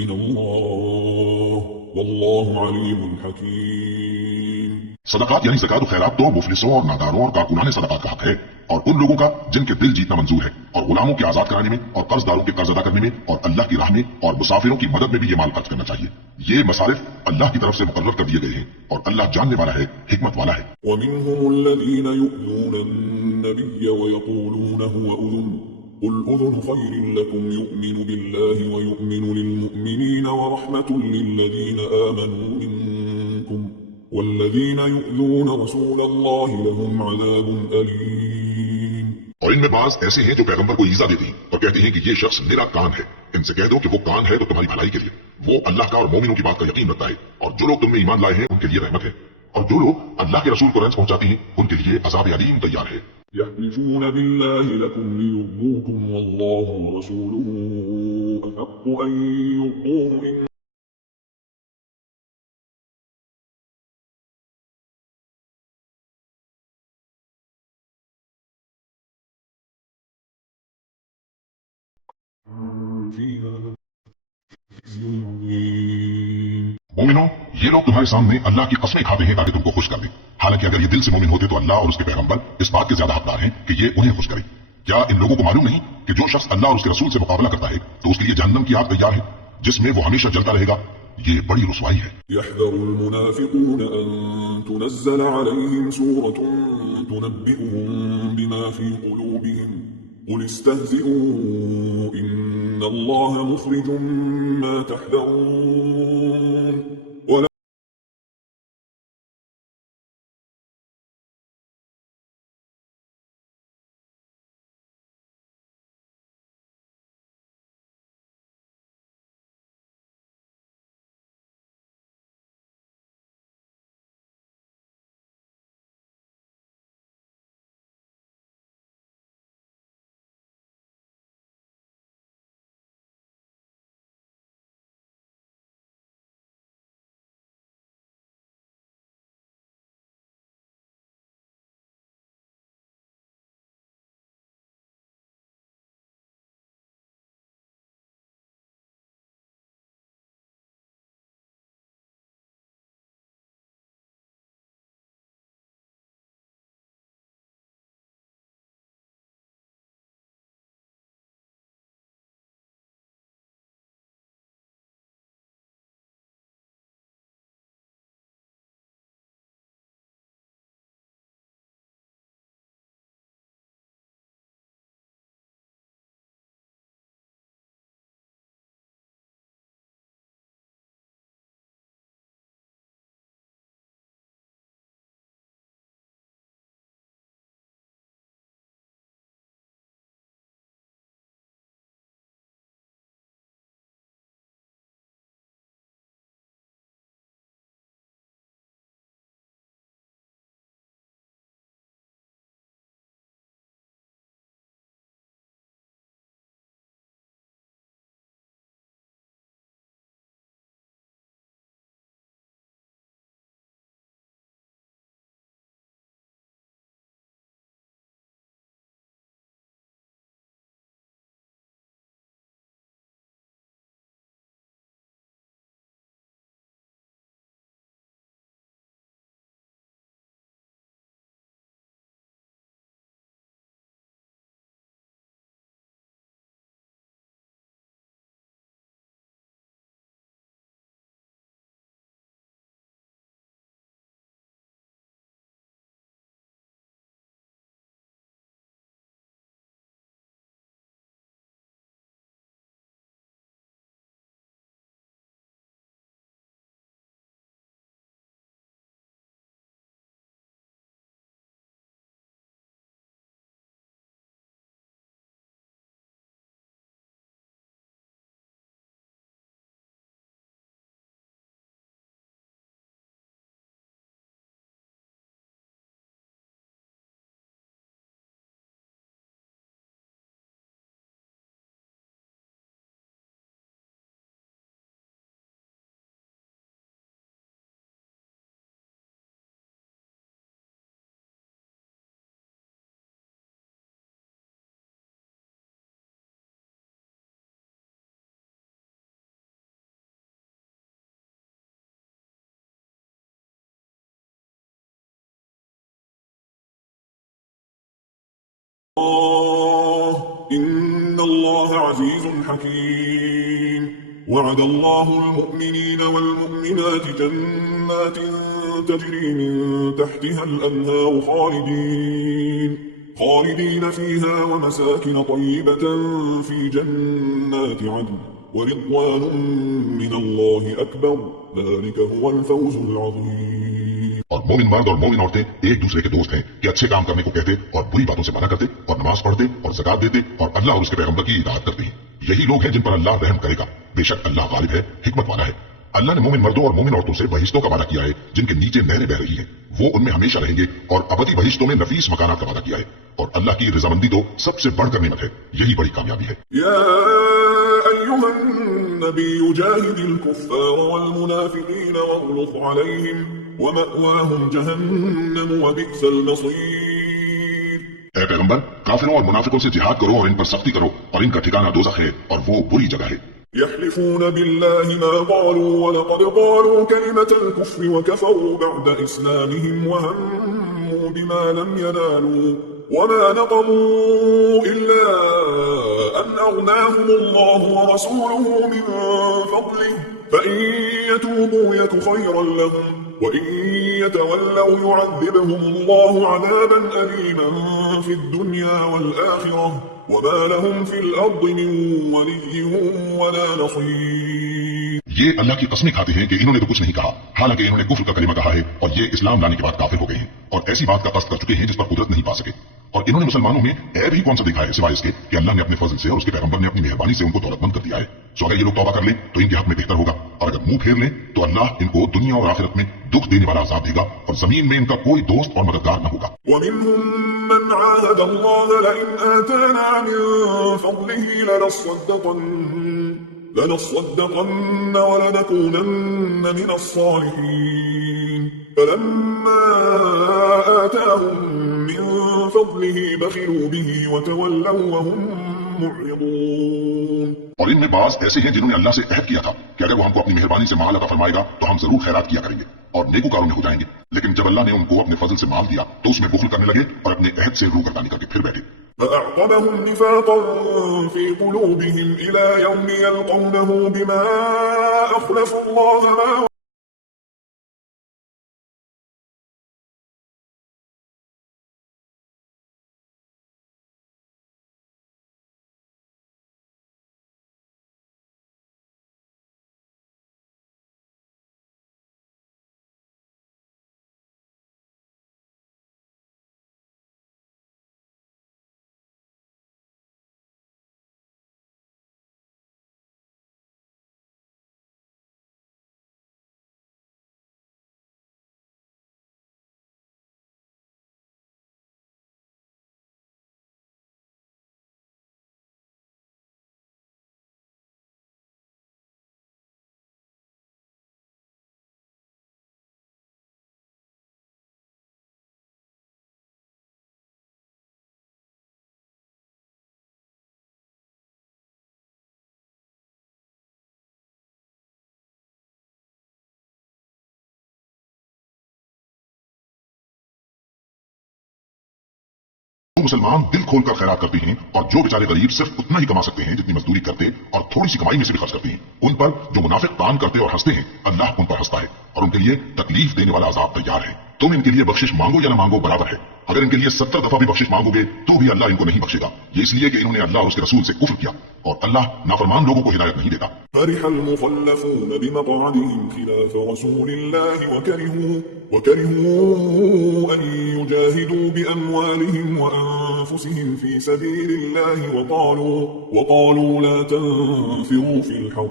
من الله والله عليم حكيم. صدقات یعنی زکات و خیرات تو مفلسوں اور ناداروں اور کارکنان صدقات کا حق ہے، اور ان لوگوں کا جن کے دل جیتنا منظور ہے، اور غلاموں کے آزاد کرانے میں، اور قرض داروں کے قرض ادا کرنے میں، اور اللہ کی راہ میں اور مسافروں کی مدد میں بھی یہ مال خرچ کرنا چاہیے۔ یہ مصارف اللہ کی طرف سے مقرر کر دیے گئے ہیں، اور اللہ جاننے والا ہے، حکمت والا ہے۔ ومنهم الذين يؤذون النبي ويقولون هو أذن قل أذن خير لكم يؤمن بالله ويؤمن للمؤمنين ورحمة للذين آمنوا منكم والذين يؤذون رسول الله لهم عذاب أليم. اور ان میں بعض ایسے ہیں جو پیغمبر کو ایذا دیتے ہیں اور کہتے ہیں کہ یہ شخص میرا کان ہے، ان سے کہہ دو کہ وہ کان ہے تو تمہاری بھلائی کے لیے، وہ اللہ کا اور مومنوں کی بات کا یقین رکھتا ہے، اور جو لوگ تم میں ایمان لائے ہیں ان کے لیے رحمت ہے، اور جو لوگ اللہ کے رسول کو رنج پہنچاتے ہیں ان کے لیے عذاب علیم تیار ہے۔ يحلفون بالله لكم ليرضوكم والله ورسوله أحق أن يرضوه إن فيها خزي عظيم۔ مومنوں، یہ لوگ تمہارے سامنے اللہ کی قسمیں کھاتے ہیں تاکہ تم کو خوش کر دیں، حالانکہ اگر یہ دل سے مومن ہوتے تو اللہ اور اس کے پیغمبر اس بات کے زیادہ حقدار ہیں کہ یہ انہیں خوش کرے۔ کیا ان لوگوں کو معلوم نہیں کہ جو شخص اللہ اور اس کے رسول سے مقابلہ کرتا ہے تو اس کے لیے جہنم کی آگ تیار ہے جس میں وہ ہمیشہ جلتا رہے گا؟ یہ بڑی رسوائی ہے۔ يحذر المنافقون أن تنزل عليهم سورة تنبئهم بما في قلوبهم قل استهزئوا إن الله مخرج ما تحذرون۔ إن الله عزيز حكيم وعد الله المؤمنين والمؤمنات جنات تجري من تحتها الأنهار خالدين فيها ومساكن طيبة في جنات عدن ورضوان من الله أكبر ذلك هو الفوز العظيم۔ اور مومن مرد اور مومن عورتیں ایک دوسرے کے دوست ہیں کہ اچھے کام کرنے کو کہتے اور بری باتوں سے منع کرتے اور نماز پڑھتے اور زکات دیتے اور اللہ اور اس کے پیغمبر کی اطاعت کرتے ہیں۔ یہی لوگ ہیں جن پر اللہ رحم کرے گا، بے شک اللہ غالب ہے، حکمت والا ہے۔ اللہ نے مومن مردوں اور مومن عورتوں سے بہشتوں کا وعدہ کیا ہے جن کے نیچے نہریں بہ رہی ہیں، وہ ان میں ہمیشہ رہیں گے، اور ابدی بہشتوں میں نفیس مکانات کا وعدہ کیا ہے، اور اللہ کی رضامندی تو سب سے بڑھ کر نعمت ہے، یہی بڑی کامیابی ہے۔ يا أيها النبي جاهد الكفار والمنافقين واغلظ عليهم ومأواهم جهنم وبئس المصير۔ اے پیغمبر، کافروں اور منافقوں سے جہاد کرو اور ان پر سختی کرو، اور ان کا ٹھکانہ دوزخ ہے اور وہ بری جگہ ہے۔ يحلفون بالله ما قالوا ولقد قالوا كلمة الكفر وكفروا بعد إسلامهم وهموا بما لم ينالوا وما نقموا إلا أن أغناهم الله ورسوله من فضله فإن يتوبوا يك خيرا لهم وإن يتولوا يعذبهم الله عذابا أليما في الدنيا والآخرة وما لهم في الأرض من ولي ولا نصير۔ یہ اللہ کی قسمیں کھاتے ہیں کہ انہوں نے تو کچھ نہیں کہا، حالانکہ انہوں نے کفر کا کلمہ کہا ہے اور یہ اسلام لانے کے بعد کافر ہو گئے ہیں اور ایسی بات کا قصد کر چکے ہیں جس پر قدرت نہیں پا سکے، اور انہوں نے مسلمانوں میں عیب ہی کون سا دیکھا ہے سوائے اس کے کہ اللہ نے اپنے فضل سے اور اس کے پیغمبر نے اپنی مہربانی سے ان کو دولت مند کر دیا ہے۔ سو اگر یہ لوگ توبہ کر لیں تو ان کے حق میں بہتر ہوگا، اور اگر منہ پھیر لیں تو اللہ ان کو دنیا اور آخرت میں دکھ دینے والا عذاب دے گا اور زمین میں ان کا کوئی دوست اور مددگار نہ ہوگا۔ ومنهم من عاهد الله لئن آتانا من فضله لنصدقن ولنكونن من الصالحين فلما آتاهم من فضله بخلوا به وتولوا وهم معرضون۔ اور ان میں بعض ایسے ہیں جنہوں نے اللہ سے عہد کیا تھا کہ اگر وہ ہم کو اپنی مہربانی سے مال عطا فرمائے گا تو ہم ضرور خیرات کیا کریں گے اور نیکوکاروں میں ہو جائیں گے، لیکن جب اللہ نے ان کو اپنے فضل سے مال دیا تو اس میں بخل کرنے لگے اور اپنے عہد سے روگردانی کر کے پھر بیٹھے۔ فأعقبهم نفاقا في قلوبهم إلى يوم يلقونه بما أخلفوا الله ما مسلمان دل کھول کر خیرات کرتے ہیں اور جو بیچارے غریب صرف اتنا ہی کما سکتے ہیں جتنی مزدوری کرتے اور تھوڑی سی کمائی میں سے بھی خرچ کرتے ہیں، ان پر جو منافق تان کرتے اور ہنستے ہیں اللہ ان پر ہنستا ہے اور ان کے لیے تکلیف دینے والا عذاب تیار ہے۔ تم ان کے لیے بخشش مانگو یا نہ مانگو برابر ہے، اگر ان کے لیے 70 دفعہ بھی بخشش مانگو گے تو بھی اللہ ان کو نہیں بخشے گا، یہ اس لیے کہ انہوں نے اللہ اور اس کے رسول سے کفر کیا اور اللہ نافرمان لوگوں کو ہدایت نہیں دیتا۔ فرح المخلفون بمقعدهم خلاف رسول الله وكرهوا أن يجاهدوا بأموالهم وأنفسهم في سبيل الله وقالوا لا تنفروا في الحر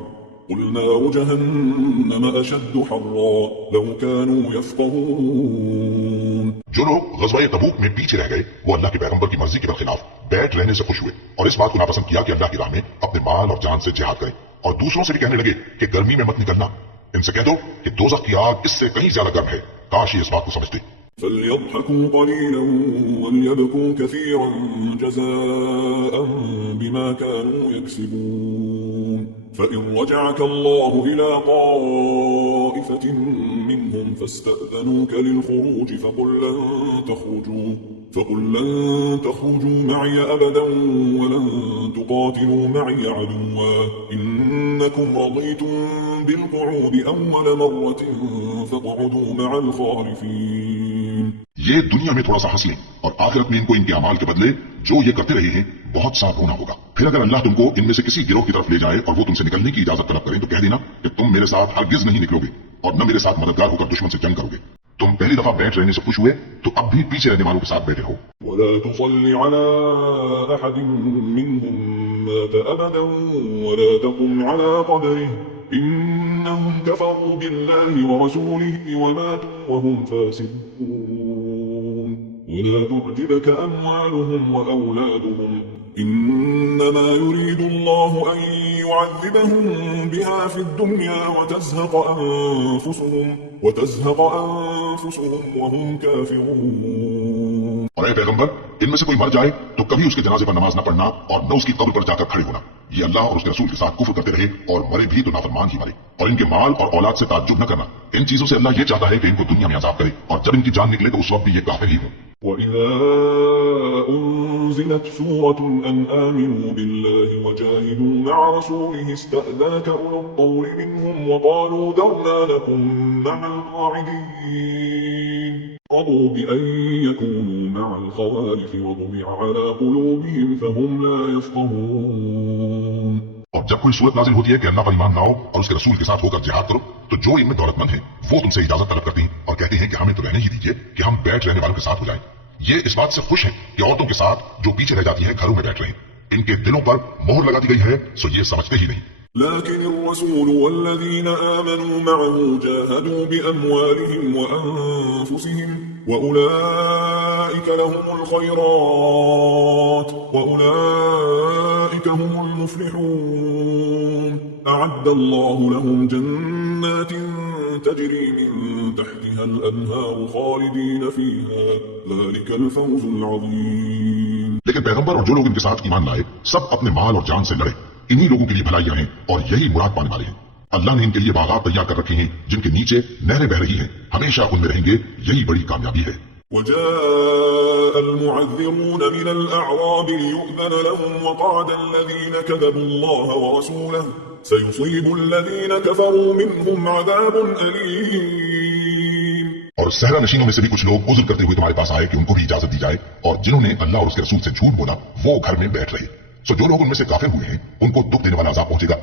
قل نار جهنم أشد حرا لو كانوا يفقهون۔ جو لوگ غزوہ تبوک میں پیچھے رہ گئے وہ اللہ کے پیغمبر کی مرضی کے برخلاف بیٹھ رہنے سے خوش ہوئے اور اس بات کو ناپسند کیا کہ اللہ کی راہ میں اپنے مال اور جان سے جہاد کریں، اور دوسروں سے بھی کہنے لگے کہ گرمی میں مت نکلنا، ان سے کہہ دو کہ دوزخ کی آگ اس سے کہیں زیادہ گرم ہے، کاش یہ اس بات کو سمجھتے۔ فليضحكوا قليلا وليبكوا كثيرا جزاء بما كانوا يكسبون فإن رجعك الله إلى طائفة منهم فاستأذنوك للخروج فقل لن تخرجوا معي أبدا ولن تقاتلوا معي عدوا إنكم رضيتم بالقعود أول مرة فاقعدوا مع الخالفين۔ یہ دنیا میں تھوڑا سا ہنس لیں اور آخرت میں ان کو ان کے اعمال کے بدلے جو یہ کرتے رہے ہیں بہت سا رونا ہوگا۔ پھر اگر اللہ تم کو ان میں سے کسی گروہ کی طرف لے جائے اور وہ تم سے نکلنے کی اجازت طلب کریں تو کہہ دینا کہ تم میرے ساتھ ہرگز نہیں نکلو گے اور نہ میرے ساتھ مددگار ہو کر دشمن سے جنگ کرو گے۔ تم پہلی دفعہ بیٹھ رہنے سے خوش ہوئے تو اب بھی پیچھے رہنے والوں کے ساتھ بیٹھے رہو. ولا تصل على أحد منهم مات أبدا ولا تقم على قبره إنهم كفروا بالله ورسوله وماتوا وهم فاسقون ولا تعجبك أموالهم وأولادهم إنما يريد الله أن يعذبهم بها في الدنيا وتزهق أنفسهم وهم كافرون. اور اے پیغمبر، ان میں سے کوئی مر جائے تو کبھی اس کے جنازے پر نماز نہ پڑھنا اور نہ اس کی قبر پر جا کر کھڑے ہونا. یہ اللہ اور اس کے رسول کے ساتھ کفر کرتے رہے اور مرے بھی تو نافرمان ہی مرے. اور ان کے مال اور اولاد سے تعجب نہ کرنا. ان چیزوں سے اللہ یہ چاہتا ہے کہ ان کو دنیا میں عذاب کرے اور جب ان کی جان نکلے تو اس وقت بھی یہ کافر ہی ہوں. وَإِذَا أُنزِلَتْ سُورَةٌ أَنْ آمِنُوا بِاللَّهِ وَجَاهِدُوا مَعَ رَسُولِهِ اسْتَأْذَنَكَ أُولُو الطَّوْلِ مِنْهُمْ وَقَالُوا ذَرْنَا نَكُن مَّعَ الْقَاعِدِينَ رَضُوا بِأَن يَكُونُوا مَعَ الْخَوَالِفِ وَطُبِعَ عَلَى قُلُوبِهِمْ فَهُمْ لَا يَفْقَهُونَ. اور جب کوئی صورت نازل ہوتی ہے کہ اللہ پر ایمان لاؤ اور اس کے رسول کے ساتھ ہو کر جہاد کرو تو جو ان میں دولت مند ہیں وہ تم سے اجازت طلب کرتے ہیں اور کہتے ہیں کہ ہمیں تو رہنے ہی دیجیے کہ ہم بیٹھ رہنے والوں کے ساتھ ہو جائیں. یہ اس بات سے خوش ہیں کہ عورتوں کے ساتھ جو پیچھے رہ جاتی ہیں گھروں میں بیٹھ رہے ہیں. ان کے دلوں پر مہر لگا دی گئی ہے سو یہ سمجھتے ہی نہیں. لكن الرسول والذين آمنوا معه جاهدوا بأموالهم وأنفسهم وأولئك لهم الخيرات وأولئك هم المفلحون. أعد الله لهم جنات تجري من تحتها الأنهار خالدين فيها ذلك الفوز العظيم. لیکن پیغمبر اور جو لوگ ان کے ساتھ ایمان لائے سب اپنے مال اور جان سے لڑے. انہی لوگوں کے لیے بھلائیاں ہیں اور یہی مراد پانے والے ہیں. اللہ نے ان کے لیے باغات تیار کر رکھے ہیں جن کے نیچے نہریں بہ رہی ہیں. ہمیشہ ان میں رہیں گے. یہی بڑی کامیابی ہے. وجاء المعذرون من الأعراب ليؤذن لهم وقعد الذين كذبوا الله ورسوله سيصيب الذين كفروا منهم عذاب أليم. اور صحرا نشینوں میں سے بھی کچھ لوگ عذر کرتے ہوئے تمہارے پاس آئے کہ ان کو بھی اجازت دی جائے اور جنہوں نے اللہ اور اس کے رسول سے جھوٹ بولا وہ گھر میں بیٹھ رہے. سو جو لوگ ان میں سے کافر ہوئے ہیں ان کو دکھ دینے والا عذاب پہنچے گا.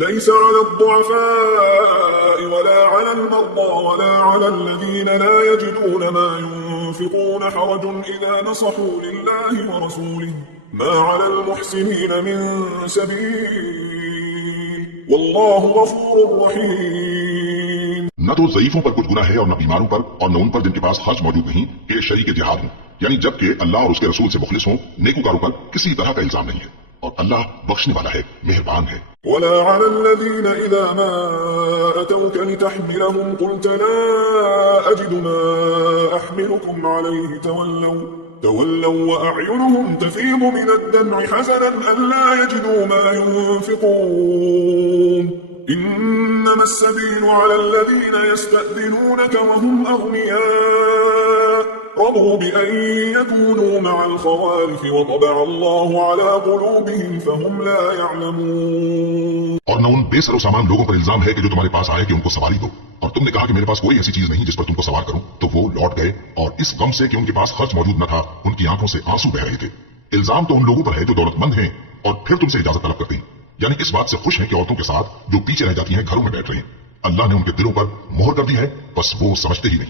ليس على الضعفاء ولا على المرضى ولا على الذين لا يجدون ما ينفقون حرج إذا نصحوا لله ورسوله ما على المحسنين من سبيل والله غفور رحيم. نہ تو ضعیفوں پر کچھ گناہ ہے اور نہ بیماروں پر اور نہ ان پر جن کے پاس خرچ موجود نہیں کہ شریک جہاد ہوں. یعنی جب کہ اللہ اور اس کے رسول سے مخلص ہوں نیکوکاروں پر کسی طرح کا الزام نہیں ہے اور اللہ بخشنے والا ہے مہربان ہے. ولا على الذين إذا ما أتوك لتحملهم قلت لا أجد ما أحملكم عليه تولوا وأعينهم تفيض من الدمع حزنا ألا يجدوا ما ينفقون. إنما السبيل على الذين يستأذنونك وهم أغنياء رضوا بأن يكونوا مع الخوالف وطبع الله على قلوبهم فهم لا يعلمون. اور نہ ان بے سر و سامان لوگوں پر الزام ہے کہ جو تمہارے پاس آئے کہ ان کو سواری دو اور تم نے کہا کہ میرے پاس کوئی ایسی چیز نہیں جس پر تم کو سوار کروں تو وہ لوٹ گئے اور اس غم سے کہ ان کے پاس خرچ موجود نہ تھا ان کی آنکھوں سے آنسو بہ رہے تھے. الزام تو ان لوگوں پر ہے جو دولت مند ہیں اور پھر تم سے اجازت طلب کرتے ہیں. یعنی اس بات سے خوش ہیں کہ عورتوں کے ساتھ جو پیچھے رہ جاتی ہیں گھروں میں بیٹھ رہے ہیں. اللہ نے ان کے دلوں پر مہر کر دی ہے بس وہ سمجھتے ہی نہیں.